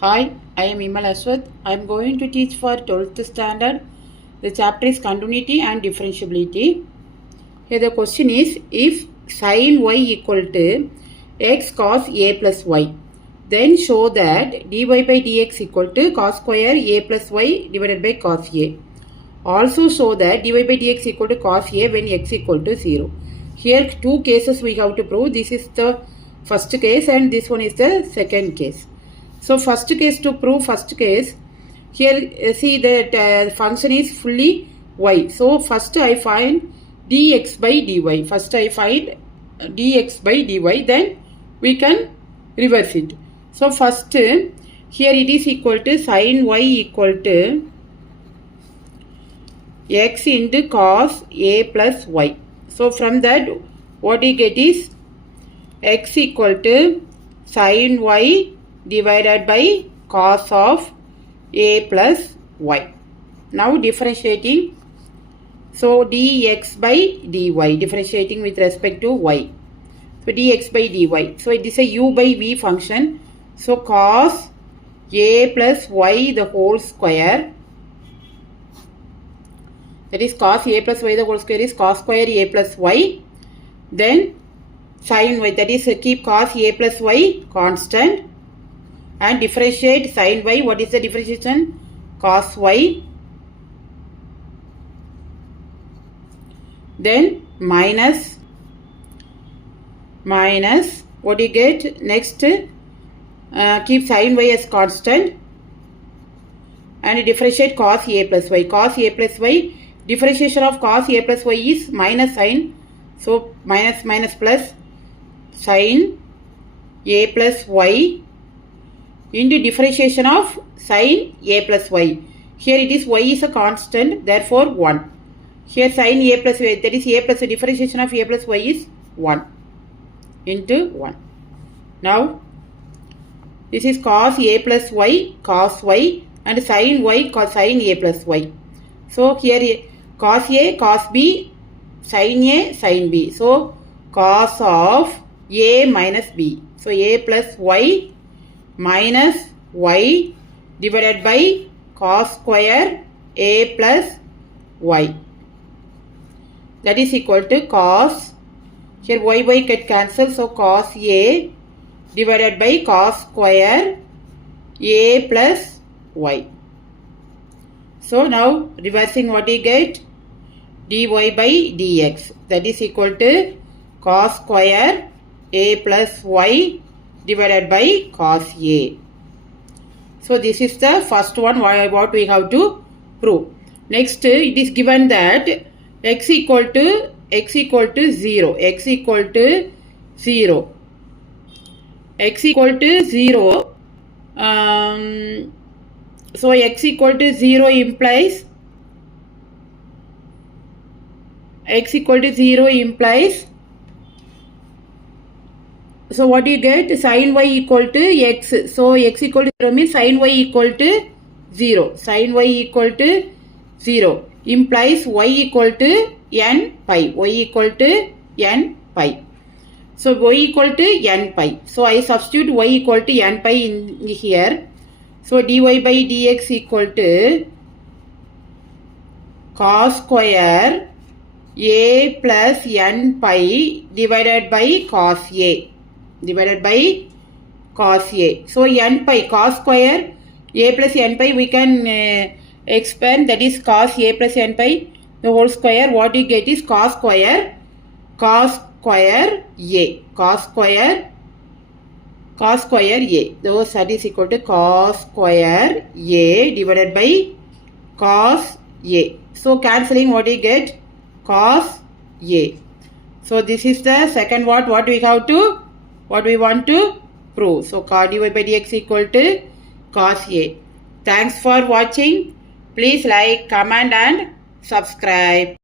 Hi, I am Imal Aswath. I am going to teach for 12th standard. The chapter is continuity and differentiability. Here the question is, if sin y equal to x cos a plus y, then show that dy by dx equal to cos square a plus y divided by cos a. Also show that dy by dx equal to cos a when x equal to 0. Here two cases we have to prove. This is the first case and this one is the second case. So first case, to prove first case, here see that function is fully y. So first I find dx by dy. First I find dx by dy, then we can reverse it. So first here it is equal to sin y equal to x into cos a plus y. So from that what we get is x equal to sin y divided by cos of a plus y. Now differentiating, so dx by dy, differentiating with respect to y. So dx by dy. So it is a u by v function. So cos a plus y the whole square, that is cos a plus y the whole square is cos square a plus y. Then sin y, that is keep cos a plus y constant and differentiate sin y. What is the differentiation? Cos y. Then minus what you get next, keep sin y as constant and differentiate cos a plus y. Cos a plus y, differentiation of cos a plus y is minus sin. So minus plus sin a plus y into differentiation of sin a plus y. Here it is y is a constant, therefore 1. Here sin a plus y, that is a plus, the differentiation of a plus y is 1 into 1. Now this is cos a plus y, cos y, and sin y, cos sin a plus y. So here cos a, cos b, sin a, sin b. So cos of a minus b. So a plus y minus y divided by cos square a plus y. That is equal to cos, here y get cancelled, so cos a divided by cos square a plus y. So now reversing, what we get? Dy by dx, that is equal to cos square a plus y divided by cos a. So this is the first one what we have to prove. Next it is given that x equal to 0, x equal to 0, x equal to 0. So x equal to 0 implies so what do you get? Sin y equal to x. So x equal to 0 means sin y equal to 0. Sin y equal to 0 implies y equal to n pi. Y equal to n pi. So y equal to n pi. So I substitute y equal to n pi in here. So dy by dx equal to cos square a plus n pi divided by cos a. So n pi, cos square a plus n pi we can expand, that is cos a plus n pi the whole square. What you get is cos square a. Those that is equal to cos square a divided by cos a. So cancelling, what you get? Cos a. So this is the second what we want to prove. So cos dy by dx equal to cos a. Thanks for watching. Please like, comment and subscribe.